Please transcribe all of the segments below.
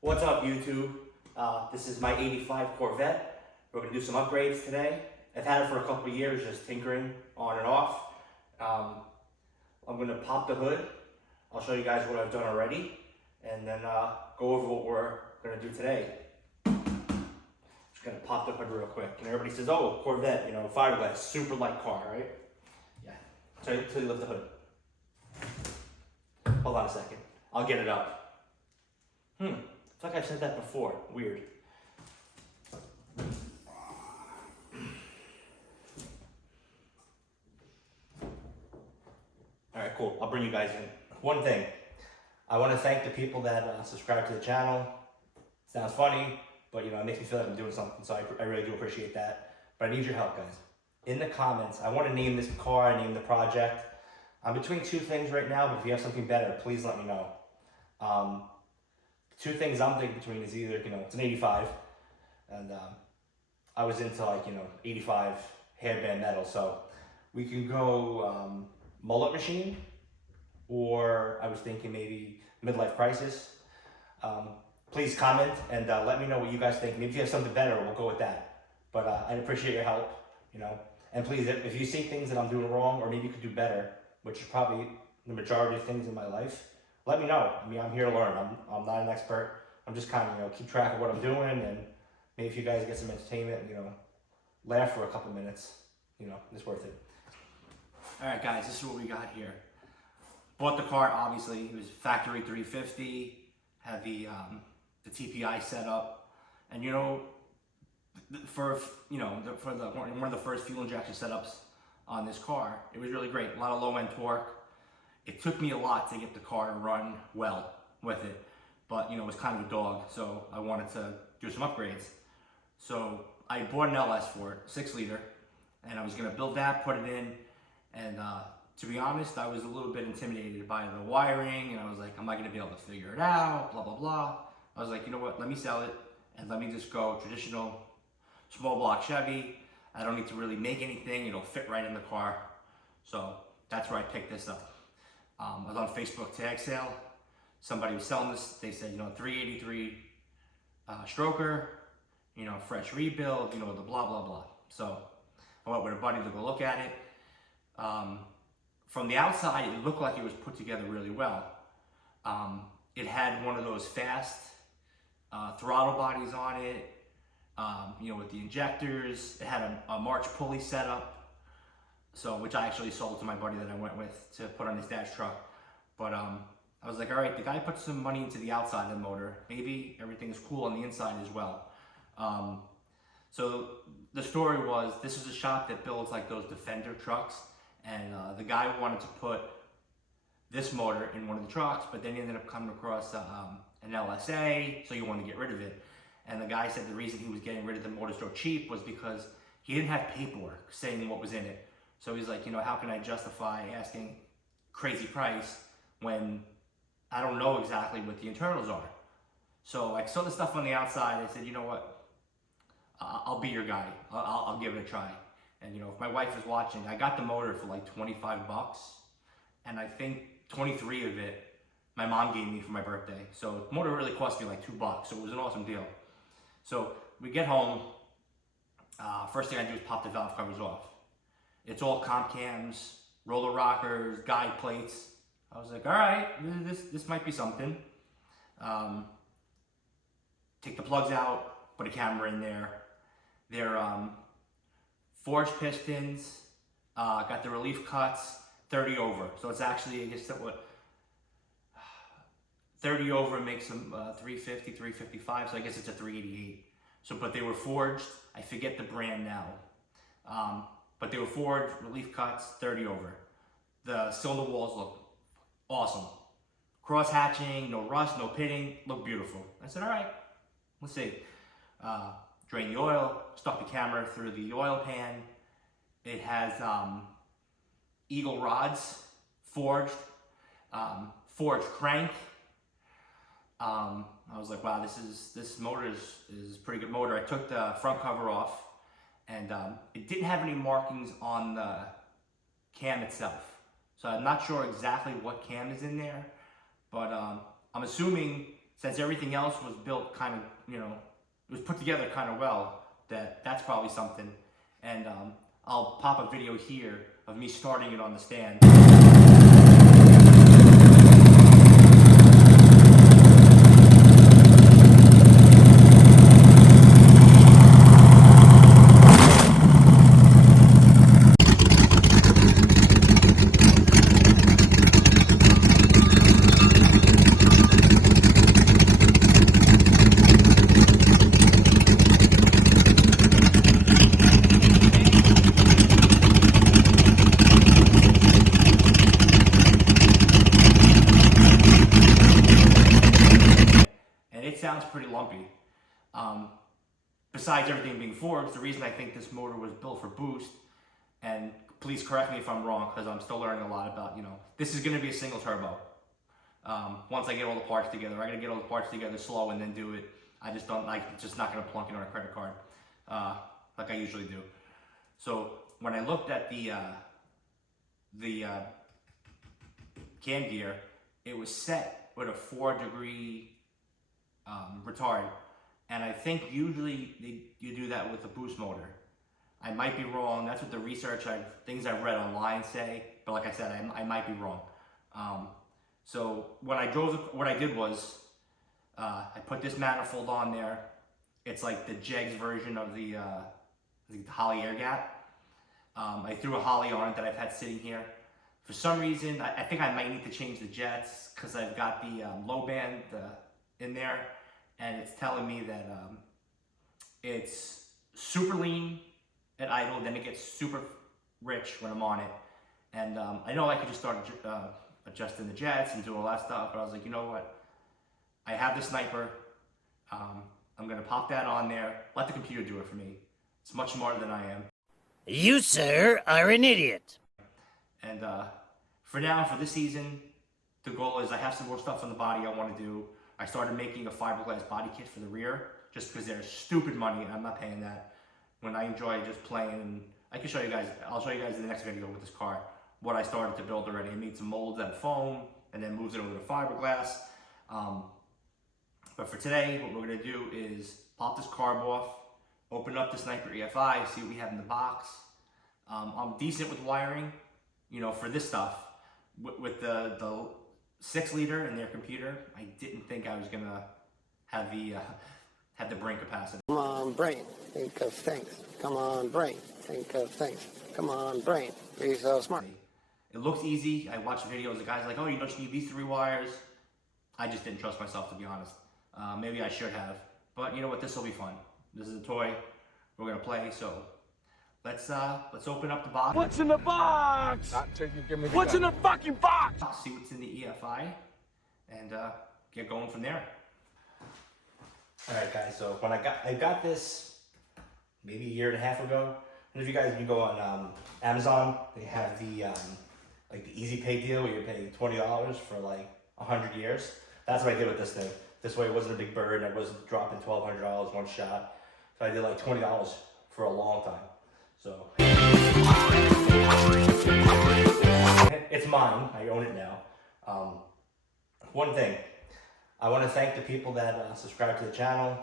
What's up, YouTube? This is my '85 Corvette. We're gonna do some upgrades today. I've had it for a couple of years, just tinkering on and off. I'm gonna pop the hood. I'll show you guys what I've done already, and then go over what we're gonna do today. Just gonna pop the hood real quick. And everybody says, "Oh, Corvette, you know, fiberglass, super light car, right?" Yeah. So you lift the hood. Hold on a second. I'll get it up. It's like I've said that before. Weird. Alright, cool. I'll bring you guys in. One thing. I want to thank the people that subscribe to the channel. Sounds funny, but you know, it makes me feel like I'm doing something, so I really do appreciate that. But I need your help, guys. In the comments, I want to name this car, name the project. I'm between two things right now, but if you have something better, please let me know. Two things I'm thinking between is either, you know, it's an 85, and I was into, like, you know, 85 hairband metal, so we can go mullet machine, or I was thinking maybe midlife crisis. Please comment and let me know what you guys think. Maybe if you have something better, we'll go with that. But I'd appreciate your help, you know. And please, if you see things that I'm doing wrong, or maybe you could do better, which is probably the majority of things in my life, let me know. I mean, I'm here to learn. I'm not an expert. I'm just kind of, you know, keep track of what I'm doing, and maybe if you guys get some entertainment, you know, laugh for a couple minutes, you know, it's worth it. All right, guys, this is what we got here. Bought the car, obviously. It was factory 350, had the TPI set up, and you know, for one of the first fuel injection setups on this car, it was really great. A lot of low end torque. It took me a lot to get the car to run well with it, but you know, it was kind of a dog, so I wanted to do some upgrades. So I bought an LS for it, 6 liter, and I was gonna build that, put it in, and to be honest, I was a little bit intimidated by the wiring, and I was like, am I gonna be able to figure it out, blah, blah, blah. I was like, you know what, let me sell it, and let me just go traditional small block Chevy. I don't need to really make anything, it'll fit right in the car. So that's where I picked this up. I was on Facebook tag sale. Somebody was selling this. They said, you know, 383 stroker, you know, fresh rebuild, you know, the blah, blah, blah. So I went with a buddy to go look at it. From the outside, it looked like it was put together really well. It had one of those fast throttle bodies on it, you know, with the injectors. It had a March pulley setup. So, which I actually sold to my buddy that I went with to put on his dad's truck. But I was like, all right, the guy put some money into the outside of the motor. Maybe everything's cool on the inside as well. So the story was, this is a shop that builds like those Defender trucks. And the guy wanted to put this motor in one of the trucks, but then he ended up coming across an LSA, so he wanted to get rid of it. And the guy said the reason he was getting rid of the motor so cheap was because he didn't have paperwork saying what was in it. So he's like, you know, how can I justify asking crazy price when I don't know exactly what the internals are? So I saw the stuff on the outside. I said, you know what, I'll be your guy. I'll give it a try. And you know, if my wife is watching, I got the motor for like 25 bucks. And I think 23 of it, my mom gave me for my birthday. So the motor really cost me like $2, so it was an awesome deal. So we get home, first thing I do is pop the valve covers off. It's all comp cams, roller rockers, guide plates. I was like, all right, this might be something. Take the plugs out, put a camera in there. They're forged pistons, got the relief cuts, 30 over. So it's actually, I guess, what, 30 over makes them 350, 355, so I guess it's a 388. So, but they were forged, I forget the brand now. But they were forged, relief cuts, 30 over. The cylinder walls look awesome. Cross hatching, no rust, no pitting, look beautiful. I said, all right, let's see. Drain the oil, stuck the camera through the oil pan. It has eagle rods, forged, forged crank. I was like, wow, this motor is a pretty good motor. I took the front cover off, and it didn't have any markings on the cam itself. So I'm not sure exactly what cam is in there, but I'm assuming since everything else was built kind of, you know, it was put together kind of well, that's probably something. And I'll pop a video here of me starting it on the stand. Sounds pretty lumpy. Besides everything being forged, the reason I think this motor was built for boost, and please correct me if I'm wrong because I'm still learning a lot about, you know, this is going to be a single turbo. Once I get all the parts together, I got to get all the parts together slow and then do it. I just don't like, it's just not going to plunk it on a credit card like I usually do. So when I looked at the cam gear, it was set with a 4-degree retard, and I think usually you do that with a boost motor. I might be wrong. That's what the research, things I've read online say, but like I said, I might be wrong. So when I drove, what I did was I put this manifold on there. It's like the Jegs version of the Holley air gap. I threw a Holley on it that I've had sitting here. For some reason, I think I might need to change the jets because I've got the low band in there, and it's telling me that it's super lean at idle, then it gets super rich when I'm on it. And I know I could just start adjusting the jets and doing all that stuff, but I was like, you know what? I have the Sniper. I'm gonna pop that on there, let the computer do it for me. It's much smarter than I am. You, sir, are an idiot. And for now, for this season, the goal is I have some more stuff on the body I want to do. I started making a fiberglass body kit for the rear, just because they're stupid money and I'm not paying that. When I enjoy just playing, and I can show you guys, I'll show you guys in the next video with this car, what I started to build already. I made some molds out of foam and then moves it over to fiberglass. But for today, what we're gonna do is pop this carb off, open up the Sniper EFI, see what we have in the box. I'm decent with wiring, you know, for this stuff. With the 6-liter in their computer, I didn't think I was gonna have the brain capacity. Come on, brain, think of things. Come on, brain, think of things. Come on, brain, be so smart. It looks easy. I watched videos, the guy's like, oh, you don't need these 3 wires. I just didn't trust myself, to be honest. Maybe I should have, but you know what, this will be fun. This is a toy, we're gonna play, so let's open up the box. What's in the box? What's in the fucking box? See what's in the EFI, and get going from there. All right, guys. So when I got this maybe a year and a half ago. And if you guys, you go on Amazon, they have the like the Easy Pay deal where you pay $20 for like 100 years. That's what I did with this thing. This way it wasn't a big burden. I wasn't dropping $1,200 one shot. So I did like $20 for a long time. So it's mine. I own it now. One thing, I want to thank the people that subscribe to the channel.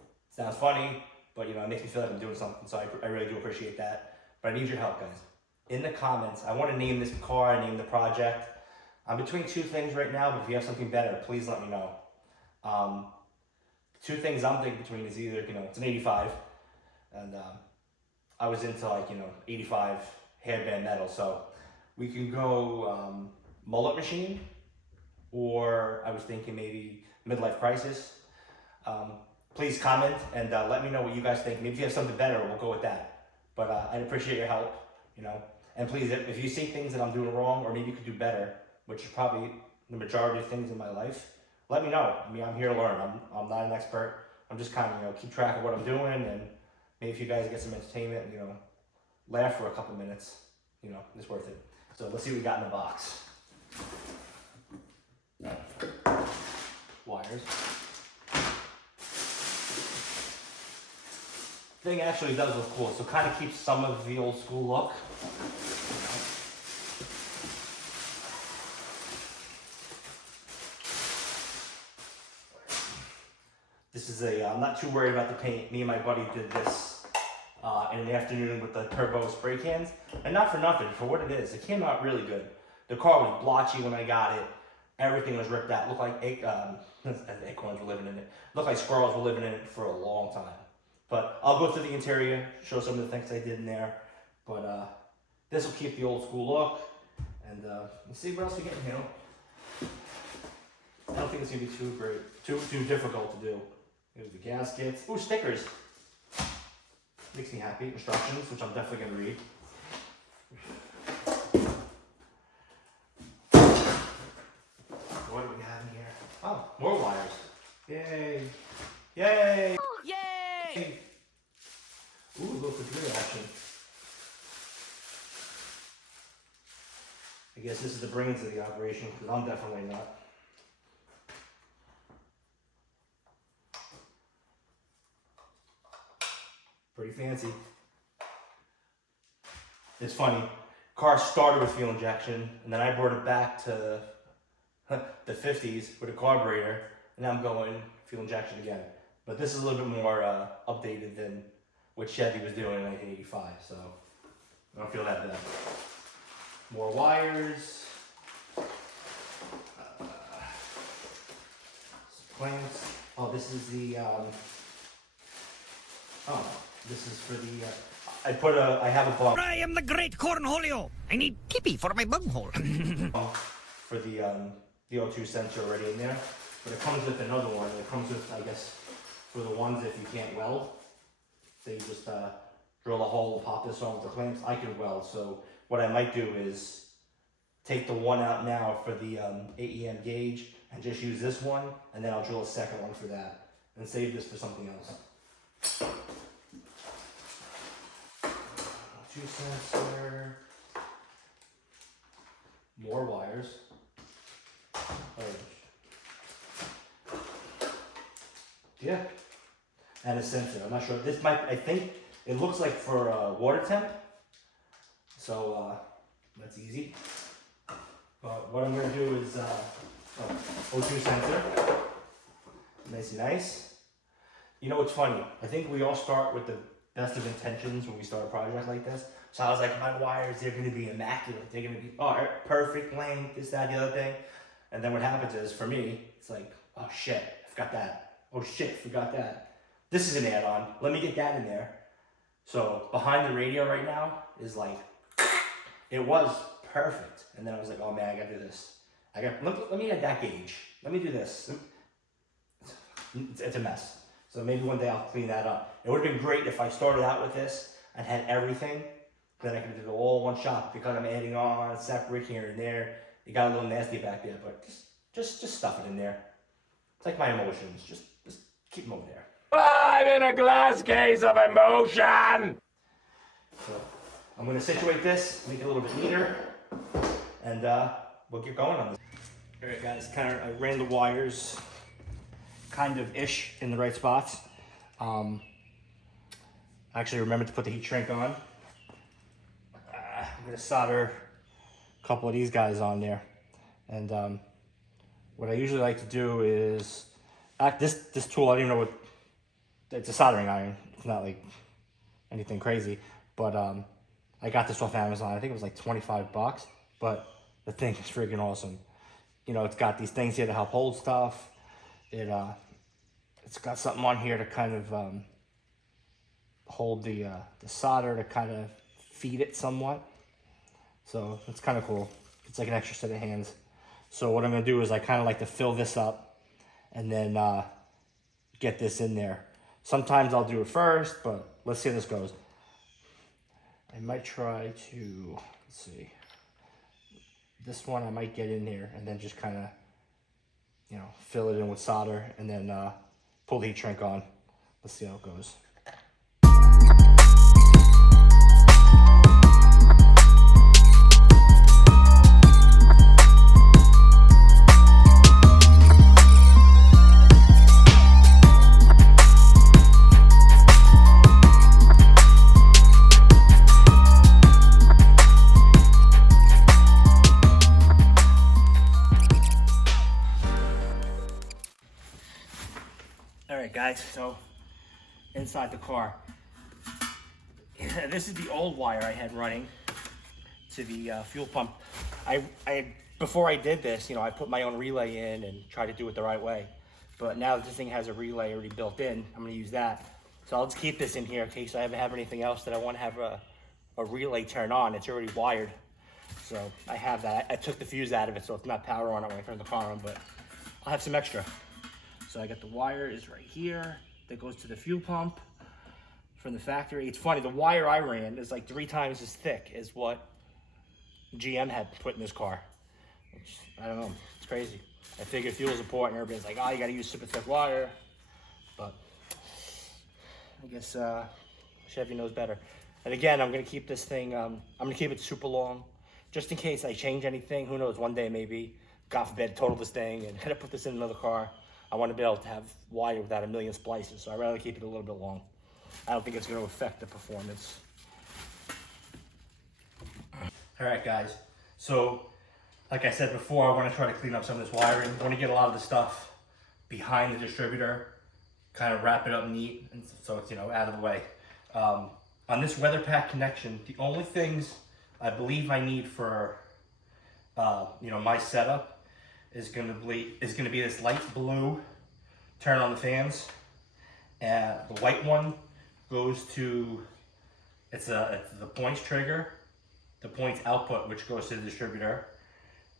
It sounds funny, but you know, it makes me feel like I'm doing something. So I really do appreciate that. But I need your help, guys. In the comments, I want to name this car, name the project. I'm between 2 things right now, but if you have something better, please let me know. 2 things I'm thinking between is either, you know, it's an 85, and I was into like, you know, 85 hairband metal, so we can go mullet machine, or I was thinking maybe midlife crisis. Please comment and let me know what you guys think. Maybe if you have something better, we'll go with that. But I'd appreciate your help, you know. And please, if you see things that I'm doing wrong, or maybe you could do better, which is probably the majority of things in my life, let me know. I mean, I'm here to learn. I'm not an expert. I'm just kind of, you know, keep track of what I'm doing, and maybe if you guys get some entertainment, you know, laugh for a couple minutes, you know, it's worth it. So let's see what we got in the box. Wires. Thing actually does look cool, so kind of keeps some of the old school look. This is I'm not too worried about the paint. Me and my buddy did this in the afternoon with the turbo spray cans. And not for nothing, for what it is, it came out really good. The car was blotchy when I got it. Everything was ripped out. Looked like acorns were living in it. Looked like squirrels were living in it for a long time. But I'll go through the interior, show some of the things I did in there. But this will keep the old school look. And let's see what else we get in here. I don't think it's gonna be too great, too difficult to do. Here's the gaskets. Ooh, stickers. Makes me happy. Instructions, which I'm definitely gonna read. What do we have in here? Oh, more wires. Yay! Yay! Oh, yay! Ooh, look at the action. I guess this is the brains of the operation, because I'm definitely not. Pretty fancy. It's funny. Car started with fuel injection, and then I brought it back to the 50s with a carburetor, and now I'm going fuel injection again. But this is a little bit more updated than what Chevy was doing in 1985, so I don't feel that bad. More wires. Clamps. Oh, this is the. This is for the. I have a bump. I am the great Cornholio. I need tippy for my bunghole. For the O2 sensor already in there, but it comes with another one. It comes with, I guess, for the ones if you can't weld, so you just drill a hole and pop this on with the clamps. I can weld, so what I might do is take the one out now for the AEM gauge and just use this one, and then I'll drill a second one for that and save this for something else. O2 sensor, more wires. Yeah, and a sensor. I'm not sure. This might. I think it looks like for water temp. So that's easy. But what I'm gonna do is O2 sensor. Nice and nice. You know what's funny? I think we all start with the best of intentions when we start a project like this. So I was like, my wires, they're gonna be immaculate. They're gonna be perfect length, this, that, the other thing. And then what happens is, for me, it's like, oh shit, I forgot that. Oh shit, forgot that. This is an add-on. Let me get that in there. So behind the radio right now is like, it was perfect. And then I was like, oh man, I gotta do this. Let me add that gauge. Let me do this. It's a mess. So maybe one day I'll clean that up. It would have been great if I started out with this and had everything. Then I could do it all one shot, because I'm adding on separate here and there. It got a little nasty back there, but just stuff it in there. It's like my emotions. Just keep them over there. I'm in a glass case of emotion! So I'm gonna situate this, make it a little bit neater, and we'll get going on this. All right, guys, I ran the wires kind of ish in the right spots. Actually remembered to put the heat shrink on. I'm gonna solder a couple of these guys on there, and what I usually like to do is this tool. I don't even know what. It's a soldering iron. It's not like anything crazy, but I got this off Amazon. I think it was like $25, but the thing is freaking awesome. You know, it's got these things here to help hold stuff. It's got something on here to kind of hold the solder, to kind of feed it somewhat. So it's kind of cool. It's like an extra set of hands. So what I'm gonna do is I kind of like to fill this up and then get this in there. Sometimes I'll do it first, but let's see how this goes. I might try to, let's see. This one I might get in here and then just kind of, you know, fill it in with solder and then pull the heat shrink on. Let's see how it goes. Alright guys, so inside the car. This is the old wire I had running to the fuel pump. Before I did this, you know, I put my own relay in and tried to do it the right way. But now that this thing has a relay already built in, I'm going to use that. So I'll just keep this in here in case I ever have anything else that I want to have a relay turn on. It's already wired. So I have that. I took the fuse out of it so it's not power on it when I turn the car on, but I'll have some extra. So I got the wire is right here that goes to the fuel pump from the factory. It's funny, the wire I ran is like 3 times as thick as what GM had put in this car. Which, I don't know, it's crazy. I figured fuel is important. Everybody's like, oh, you gotta use super thick wire. But I guess Chevy knows better. And again, I'm gonna keep this thing, I'm gonna keep it super long. Just in case I change anything, who knows, one day maybe, God forbid, total this thing and had to put this in another car. I want to be able to have wire without a million splices, so I'd rather keep it a little bit long. I don't think it's going to affect the performance. All right, guys. So, like I said before, I want to try to clean up some of this wiring. I want to get a lot of the stuff behind the distributor, kind of wrap it up neat, and so it's, you know, out of the way. On this weather pack connection, the only things I believe I need for, you know, my setup is gonna be this light blue turn on the fans, and the white one goes to it's the points trigger, the points output, which goes to the distributor,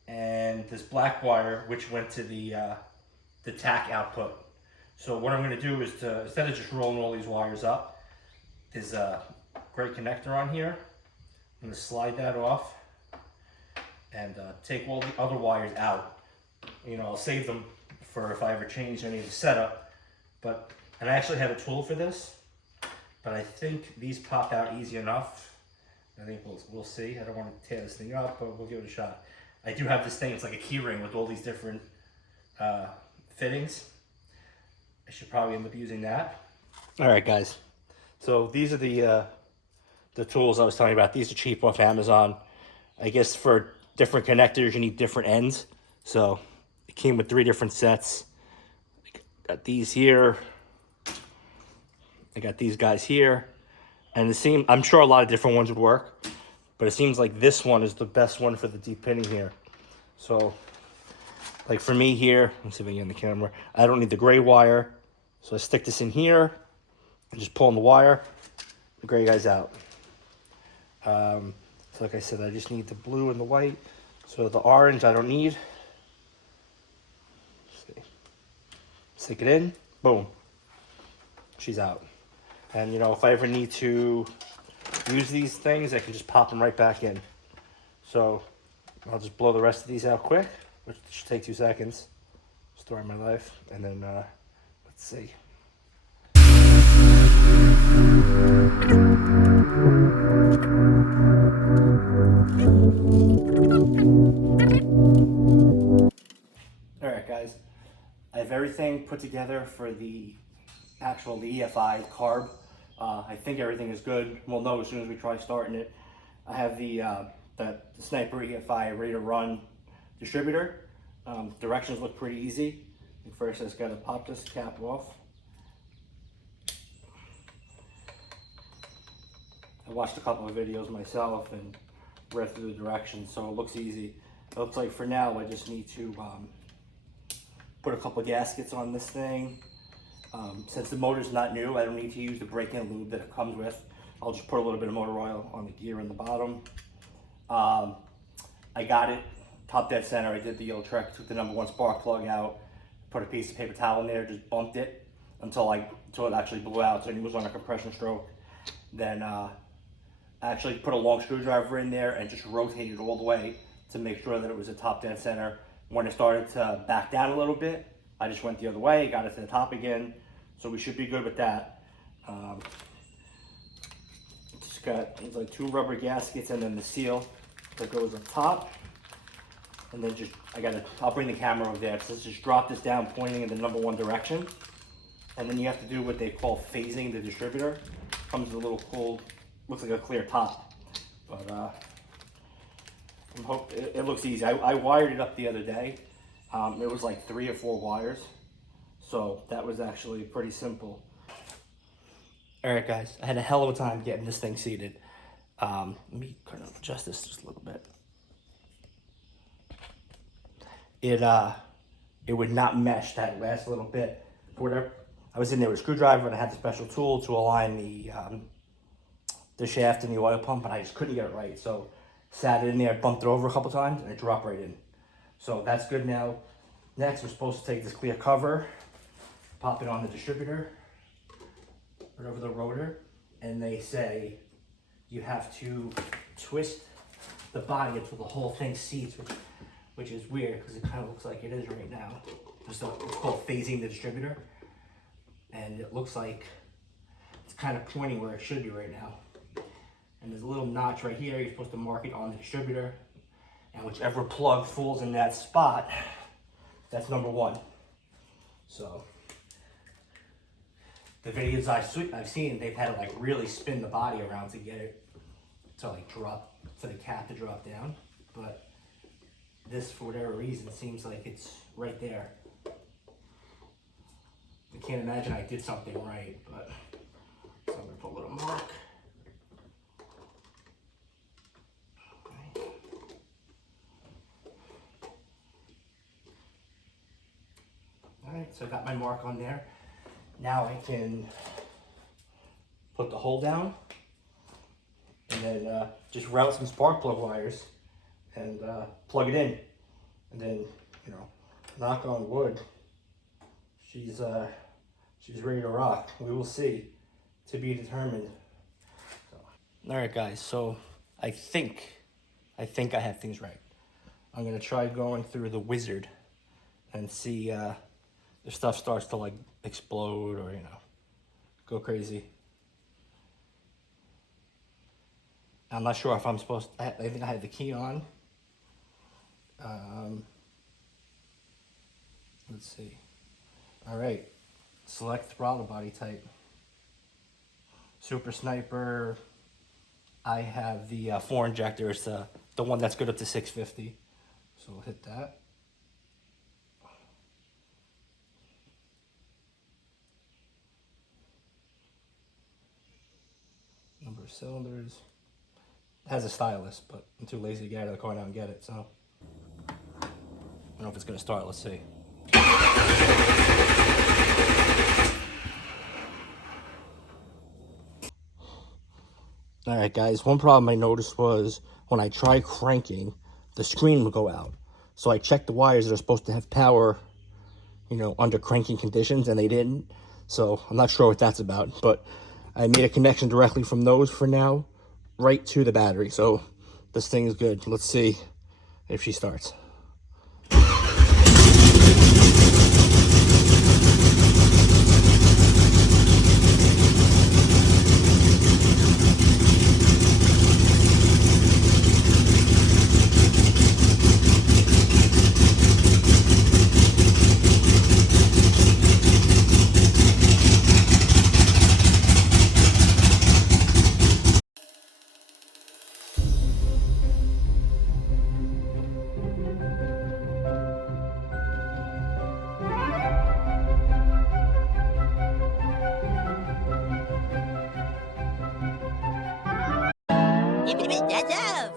and this black wire which went to the TAC output. So what I'm gonna do is to, instead of just rolling all these wires up, there's a gray connector on here. I'm gonna slide that off and take all the other wires out. You know, I'll save them for if I ever change any of the setup. And I actually have a tool for this, but I think these pop out easy enough. I think we'll see. I don't want to tear this thing up, but we'll give it a shot. I do have this thing, it's like a key ring with all these different fittings. I should probably end up using that. All right, guys. So these are the tools I was telling you about. These are cheap off Amazon. I guess for different connectors, you need different ends. So it came with 3 different sets. I got these here. I got these guys here. And I'm sure a lot of different ones would work, but it seems like this one is the best one for the deep pinning here. So like for me here, let's see if I can get in the camera. I don't need the gray wire. So I stick this in here and just pull on the wire. The gray guy's out. So like I said, I just need the blue and the white. So the orange I don't need. Stick it in, boom, she's out. And you know, if I ever need to use these things, I can just pop them right back in. So I'll just blow the rest of these out quick, which should take 2 seconds. Story of my life, and then let's see. All right, guys. I have everything put together for the EFI carb. I think everything is good. We'll know as soon as we try starting it. I have the Sniper EFI ready to run distributor. Directions look pretty easy. First, I just gotta pop this cap off. I watched a couple of videos myself and read through the directions, so it looks easy. It looks like for now I just need to put a couple of gaskets on this thing. Since the motor's not new, I don't need to use the break-in lube that it comes with. I'll just put a little bit of motor oil on the gear in the bottom. I got it top dead center. I did the old trick, took the #1 spark plug out, put a piece of paper towel in there, just bumped it until it actually blew out, so it was on a compression stroke. Then I actually put a long screwdriver in there and just rotated all the way to make sure that it was a top dead center. When it started to back down a little bit, I just went the other way, got it to the top again, so we should be good with that. Just got like 2 rubber gaskets and then the seal that goes on top. And then I'll bring the camera over there. So let's just drop this down pointing in the #1 direction. And then you have to do what they call phasing the distributor. Comes with a little cool, looks like a clear top. But it looks easy. I wired it up the other day. It was like 3 or 4 wires. So that was actually pretty simple. All right, guys, I had a hell of a time getting this thing seated. Let me kind of adjust this just a little bit. It would not mesh that last little bit. For whatever, I was in there with a screwdriver and I had the special tool to align the shaft and the oil pump, and I just couldn't get it right. So sat it in there, bumped it over a couple times, and it dropped right in. So that's good now. Next, we're supposed to take this clear cover, pop it on the distributor, right over the rotor, and they say you have to twist the body until the whole thing seats, which is weird because it kind of looks like it is right now. It's called phasing the distributor, and it looks like it's kind of pointing where it should be right now. And there's a little notch right here. You're supposed to mark it on the distributor, and whichever plug falls in that spot, that's number one. So the videos I've seen, they've had to like really spin the body around to get it to like drop, for the cap to drop down. But this, for whatever reason, seems like it's right there. I can't imagine I did something right, but so I'm gonna put a little mark. Okay. All right, so I got my mark on there. Now I can put the hole down and then just route some spark plug wires and plug it in. And then, you know, knock on wood, she's ready to rock. We will see, to be determined. So. All right, guys, so I think I have things right. I'm gonna try going through the wizard and see if stuff starts to like explode or, you know, go crazy. I'm not sure if I'm supposed to, I think I had the key on. Let's see. All right, select throttle body type. Super Sniper, I have the 4 injector. It's the one that's good up to 650. So we'll hit that. Number of cylinders. It has a stylus, but I'm too lazy to get out of the car now and get it, so. I don't know if it's gonna start, let's see. Alright guys, one problem I noticed was when I tried cranking, the screen would go out. So I checked the wires that are supposed to have power, you know, under cranking conditions, and they didn't. So I'm not sure what that's about, but I made a connection directly from those for now, right to the battery. So this thing is good. Let's see if she starts. That's all.